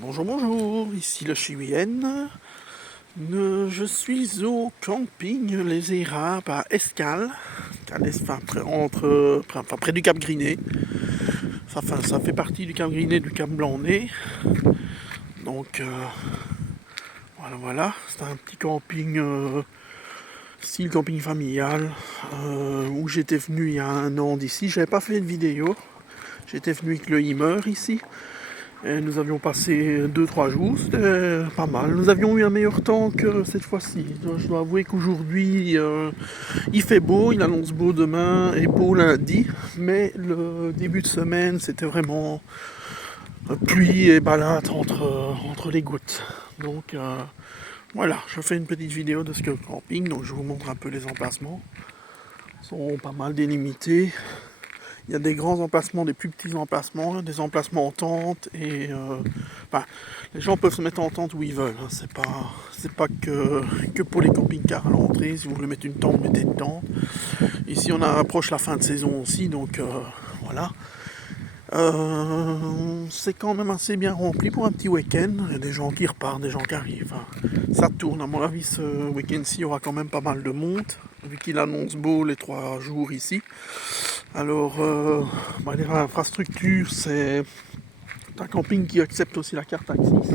Bonjour, bonjour, ici le Chihuen. Je suis au camping Les Érards à Escales, près du Cap Griné. Ça fait partie du Cap Griné, du Cap Blanc-Nez. Donc voilà, c'est un petit camping, style camping familial, où j'étais venu il y a 1 an d'ici. J'avais pas fait de vidéo, j'étais venu avec le Hummer ici. Et nous avions passé 2-3 jours, c'était pas mal. Nous avions eu un meilleur temps que cette fois-ci. Je dois avouer qu'aujourd'hui, il fait beau, il annonce beau demain et beau lundi. Mais le début de semaine, c'était vraiment pluie et balade entre les gouttes. Donc voilà, je fais une petite vidéo de ce que le camping. Donc je vous montre un peu les emplacements. Ils sont pas mal délimités. Il y a des grands emplacements, des plus petits emplacements, des emplacements en tente et les gens peuvent se mettre en tente où ils veulent. Hein. C'est pas que pour les camping-cars à l'entrée. Si vous voulez mettre une tente, mettez une tente. Ici on approche la fin de saison aussi, donc voilà. C'est quand même assez bien rempli pour un petit week-end. Il y a des gens qui repartent, des gens qui arrivent. Ça tourne, à mon avis, ce week-end-ci, il y aura quand même pas mal de monde, vu qu'il annonce beau les 3 jours ici. Alors, les infrastructures, c'est un camping qui accepte aussi la carte Axis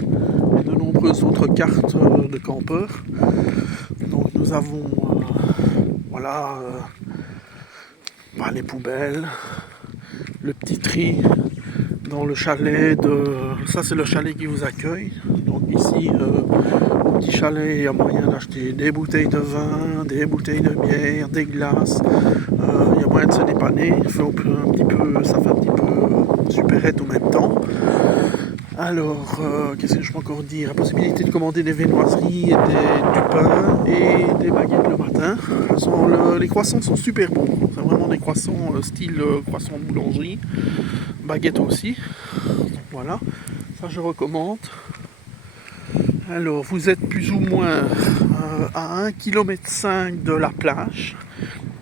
et de nombreuses autres cartes de campeurs. Donc nous avons les poubelles, le petit tri dans le chalet ça c'est le chalet qui vous accueille. Donc ici au petit chalet il y a moyen d'acheter des bouteilles de vin, des bouteilles de bière, des glaces. Il y a moyen de se dépanner. Ça fait un petit peu supérette en même temps. Alors, qu'est-ce que je peux encore dire? La possibilité de commander des viennoiseries, du pain et des baguettes le matin. Les croissants sont super bons. C'est vraiment des croissants style croissant de boulangerie. Baguettes aussi. Voilà, ça je recommande. Alors, vous êtes plus ou moins à 1,5 km de la plage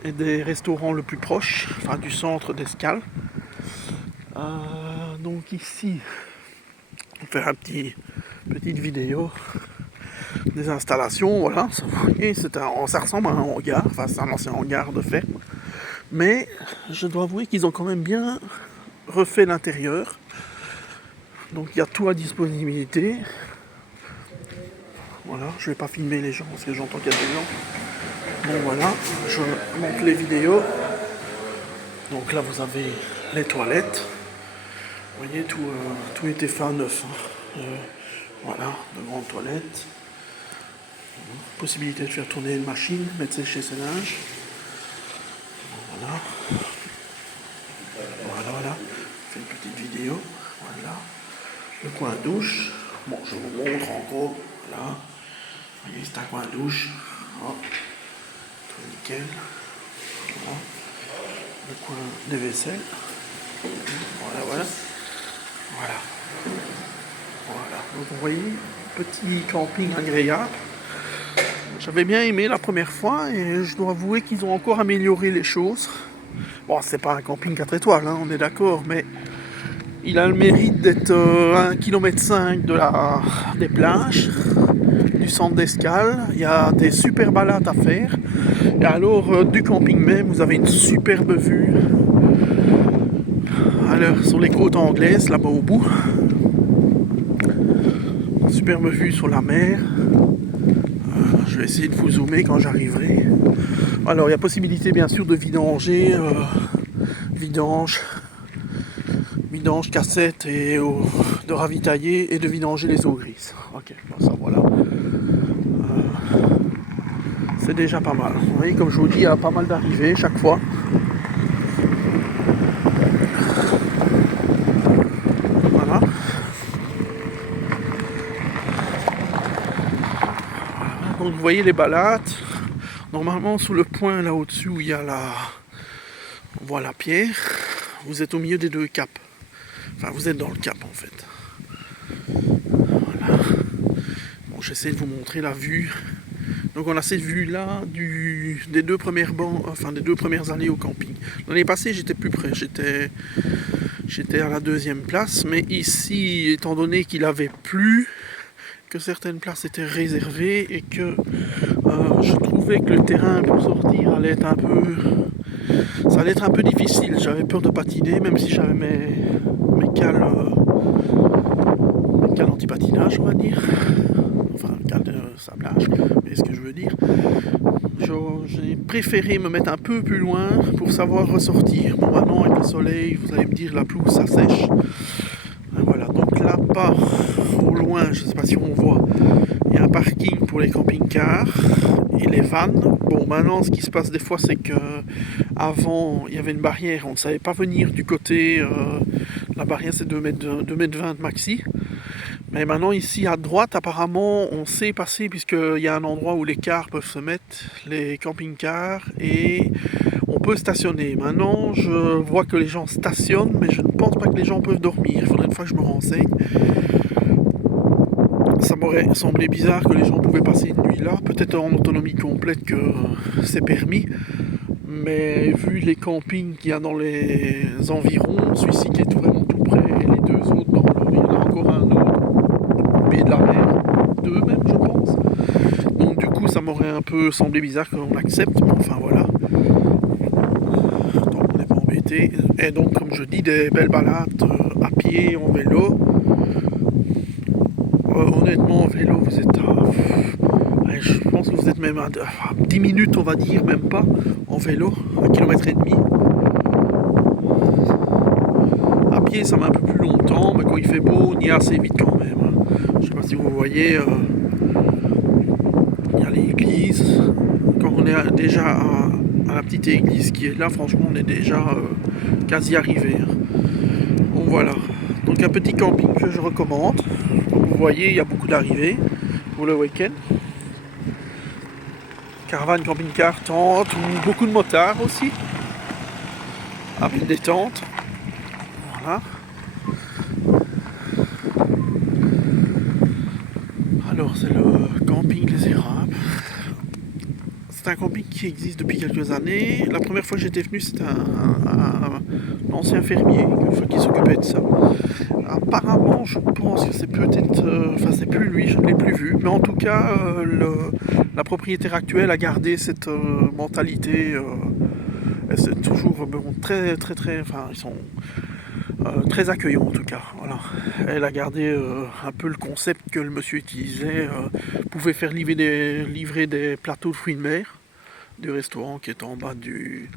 et des restaurants le plus proches, du centre d'Escales. Donc ici, on va faire une petite vidéo des installations. Voilà, ça ressemble à un hangar, c'est un ancien hangar de ferme. Mais je dois avouer qu'ils ont quand même bien refait l'intérieur. Donc il y a tout à disponibilité. Voilà, je vais pas filmer les gens parce que j'entends qu'il y a des gens. Bon voilà, je monte les vidéos. Donc là vous avez les toilettes. Vous voyez, tout était fait à neuf. Voilà, de grandes toilettes. Possibilité de faire tourner une machine, mettre sécher ses linges. Voilà. Voilà. Je fais une petite vidéo. Voilà. Le coin douche. Bon, je vous montre en gros. Voilà. Vous voyez, c'est un coin douche. Oh. Tout nickel. Voilà. Le coin des vaisselles. Voilà. Donc vous voyez, petit camping agréable. J'avais bien aimé la première fois et je dois avouer qu'ils ont encore amélioré les choses. Bon, c'est pas un camping 4 étoiles, hein, on est d'accord, mais il a le mérite d'être à 1,5 km des plages, du centre d'Escales. Il y a des super balades à faire. Et alors, du camping même, vous avez une superbe vue sur les côtes anglaises, là-bas au bout. Superbe vue sur la mer. Je vais essayer de vous zoomer quand j'arriverai. Alors il y a possibilité bien sûr de vidanger, vidange, cassette et de ravitailler et de vidanger les eaux grises. Ok, bon, ça voilà. C'est déjà pas mal. Vous voyez, comme je vous dis, il y a pas mal d'arrivées chaque fois. Voilà. Donc vous voyez les balades. Normalement sous le point là au-dessus où il y a on voit la pierre, vous êtes au milieu des 2 caps. Enfin vous êtes dans le cap en fait. Voilà. Bon, j'essaie de vous montrer la vue. Donc on a cette vue là des 2 premières des 2 premières années au camping. L'année passée j'étais plus près, j'étais j'étais à la 2e place, mais ici, étant donné qu'il avait plu, que certaines places étaient réservées et que je trouvais que le terrain pour sortir allait être ça allait être un peu difficile. J'avais peur de patiner, même si j'avais mes cales anti-patinage, on va dire. Enfin, cales de sablage, c'est ce que je veux dire. J'ai préféré me mettre un peu plus loin pour savoir ressortir. Bon, maintenant avec le soleil, vous allez me dire la pelouse ça sèche. Voilà, donc là-bas, au loin, je ne sais pas si on voit, il y a un parking pour les camping-cars et les vannes. Bon, maintenant, ce qui se passe des fois, c'est que avant, il y avait une barrière, on ne savait pas venir du côté. La barrière, c'est 2,20 m maxi. Mais maintenant, ici à droite, apparemment, on sait passer, puisqu'il y a un endroit où les cars peuvent se mettre, les camping-cars, et on peut stationner. Maintenant, je vois que les gens stationnent, mais je ne pense pas que les gens peuvent dormir. Il faudrait une fois que je me renseigne. Ça m'aurait semblé bizarre que les gens pouvaient passer une nuit là, peut-être en autonomie complète que c'est permis. Mais vu les campings qu'il y a dans les environs, celui-ci qui est vraiment tout près, et les deux autres dans il y en a encore un autre au pied de la mer, deux même je pense. Donc du coup ça m'aurait un peu semblé bizarre qu'on accepte, mais enfin voilà. Donc on n'est pas embêté. Et donc comme je dis, des belles balades à pied, en vélo. Honnêtement en vélo vous êtes je pense que vous êtes même à 10 minutes on va dire, même pas, en vélo, 1,5 km. À pied ça met un peu plus longtemps, mais quand il fait beau, on y est assez vite quand même. Je sais pas si vous voyez, il y a l'église. Quand on est déjà à la petite église qui est là, franchement on est déjà quasi arrivé. Donc voilà, donc un petit camping que je recommande. Comme vous voyez, il y a beaucoup d'arrivées pour le week-end. Caravane, camping-car, tente, ou beaucoup de motards aussi. Avec des tentes. Voilà. Alors c'est le camping Les Érables. C'est un camping qui existe depuis quelques années. La première fois que j'étais venu, c'était un ancien fermier qui s'occupait de ça. Apparemment, je pense que c'est peut-être... Enfin, c'est plus lui, je ne l'ai plus vu. Mais en tout cas, la propriétaire actuelle a gardé cette mentalité. C'est toujours bon, très... Enfin, ils sont très accueillants en tout cas. Voilà. Elle a gardé un peu le concept que le monsieur utilisait. Pouvait faire livrer des plateaux de fruits de mer du restaurant qui est en bas du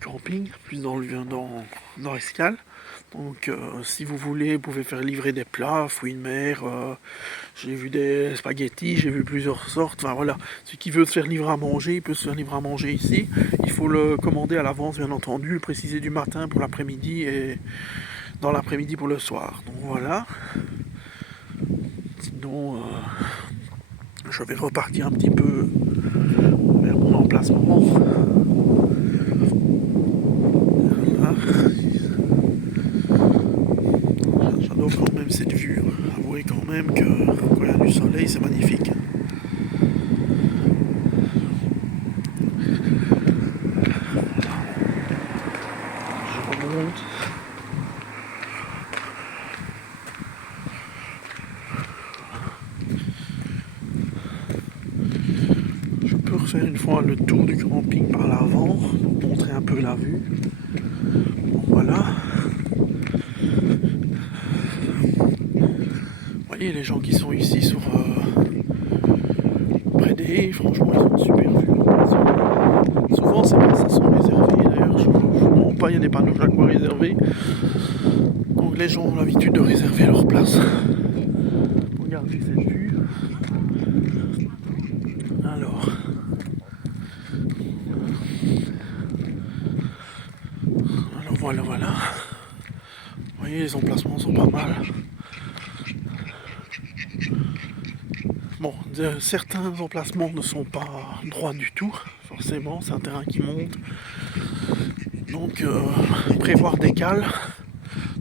camping, plus dans l'escale. Donc si vous voulez, vous pouvez faire livrer des plats, fruits de mer. J'ai vu des spaghettis, j'ai vu plusieurs sortes. Enfin voilà, celui qui veut se faire livrer à manger, il peut se faire livrer à manger ici. Il faut le commander à l'avance, bien entendu, le préciser du matin pour l'après-midi et dans l'après-midi pour le soir. Donc voilà. Sinon, je vais repartir un petit peu vers mon emplacement. Voilà. J'adore quand même cette vue. Avouez quand même que quand il y a du soleil, c'est magnifique. Je remonte. Je peux refaire une fois le tour du camping par l'avant pour montrer un peu la vue. Bon, voilà. Vous voyez les gens qui sont ici sur près des haies, franchement ils ont une super vue. Souvent ces places sont réservées, d'ailleurs je ne mens pas, il y a des panneaux chaque fois réservés. Donc les gens ont l'habitude de réserver leur place. Regardez cette vue. Alors voilà. Vous voyez les emplacements sont pas mal. Bon, certains emplacements ne sont pas droits du tout, forcément, c'est un terrain qui monte. Donc, prévoir des cales.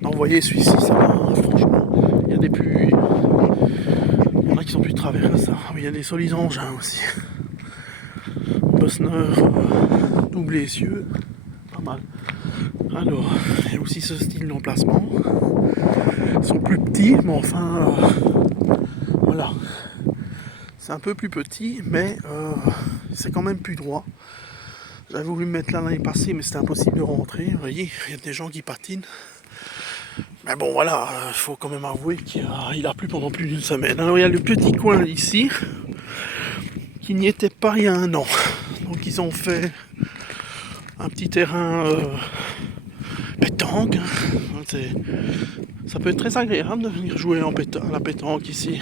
Non, vous voyez, celui-ci, ça va, franchement. Il y a des plus. Il y en a qui sont plus de travers ça. Il y a des solides engins aussi. Bosner, double essieu, pas mal. Alors, il y a aussi ce style d'emplacement. Ils sont plus petits, mais enfin, voilà. C'est un peu plus petit, mais c'est quand même plus droit. J'avais voulu me mettre là l'année passée, mais c'était impossible de rentrer. Vous voyez, il y a des gens qui patinent. Mais bon, voilà, il faut quand même avouer qu'il a plu pendant plus d'une semaine. Alors, il y a le petit coin ici, qui n'y était pas il y a un an. Donc, ils ont fait un petit terrain pétanque. Ça peut être très agréable de venir jouer à la pétanque ici.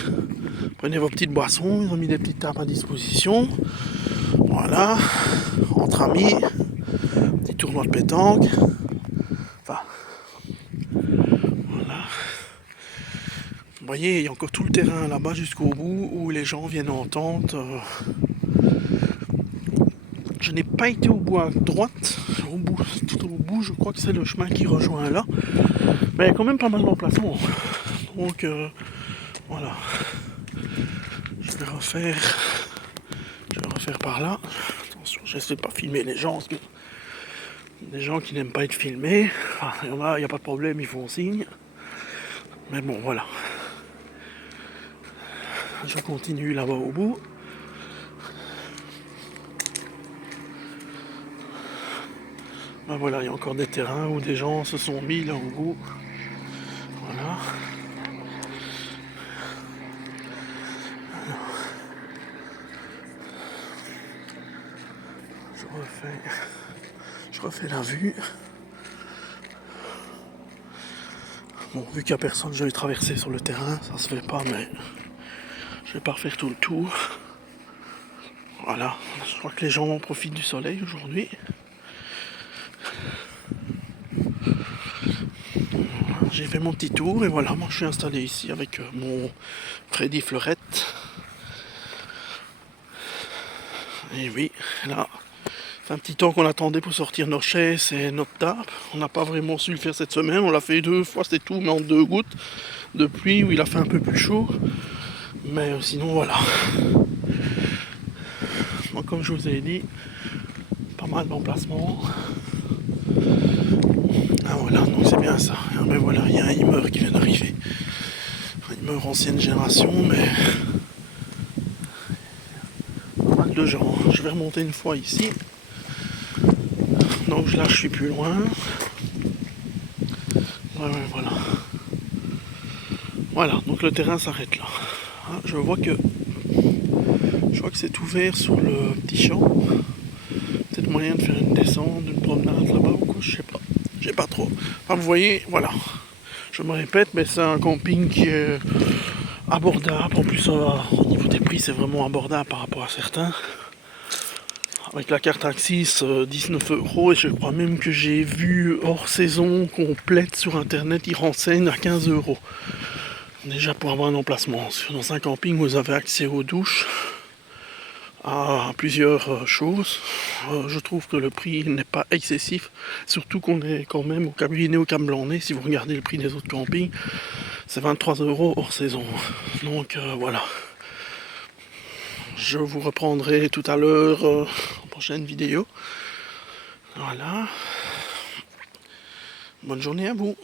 Prenez vos petites boissons, ils ont mis des petites tables à disposition. Voilà, entre amis, petit tournoi de pétanque. Enfin, voilà. Vous voyez, il y a encore tout le terrain là-bas jusqu'au bout où les gens viennent en tente. Je n'ai pas été au bout à droite, tout au bout, je crois que c'est le chemin qui rejoint là. Mais il y a quand même pas mal d'emplacements. Donc voilà. Je vais refaire par là. Attention, j'essaie de pas filmer les gens, parce que des gens qui n'aiment pas être filmés. Enfin, il y en a, il n'y a pas de problème, ils font signe. Mais bon, voilà. Je continue là-bas au bout. Ben voilà, il y a encore des terrains où des gens se sont mis là au bout. Voilà. Je refais la vue. Bon, vu qu'il n'y a personne, je vais traverser sur le terrain, ça se fait pas, mais je vais pas refaire tout le tour. Voilà, je crois que les gens profitent du soleil aujourd'hui. J'ai fait mon petit tour et voilà, moi je suis installé ici avec mon Freddy Fleurette. Et oui, là, c'est un petit temps qu'on attendait pour sortir nos chaises et notre table. On n'a pas vraiment su le faire cette semaine, on l'a fait 2 fois, c'était tout, mais en 2 gouttes de pluie où il a fait un peu plus chaud. Mais sinon voilà. Moi, comme je vous ai dit, pas mal d'emplacements. Ah voilà, donc c'est bien ça. Ah ben voilà, il y a un immeuble qui vient d'arriver. Un immeuble ancienne génération, mais pas mal de gens. Je vais remonter une fois ici. Donc là, je suis plus loin. Ouais, voilà. Voilà, donc le terrain s'arrête là. Ah, je vois que c'est ouvert sur le petit champ. Peut-être moyen de faire une descente, une promenade là-bas ou quoi, je sais pas. J'ai pas trop. Enfin, vous voyez, voilà. Je me répète, mais c'est un camping qui est abordable. En plus, au niveau des prix, c'est vraiment abordable par rapport à certains. Avec la carte Axis, 19 € et je crois même que j'ai vu hors saison complète sur internet, ils renseignent à 15 €. Déjà pour avoir un emplacement. Dans un camping, vous avez accès aux douches, à plusieurs choses. Je trouve que le prix n'est pas excessif, surtout qu'on est quand même au cabinet au Cam Blanc-Nez. Si vous regardez le prix des autres campings, c'est 23 € hors saison. Donc voilà. Je vous reprendrai tout à l'heure en prochaine vidéo. Voilà. Bonne journée à vous.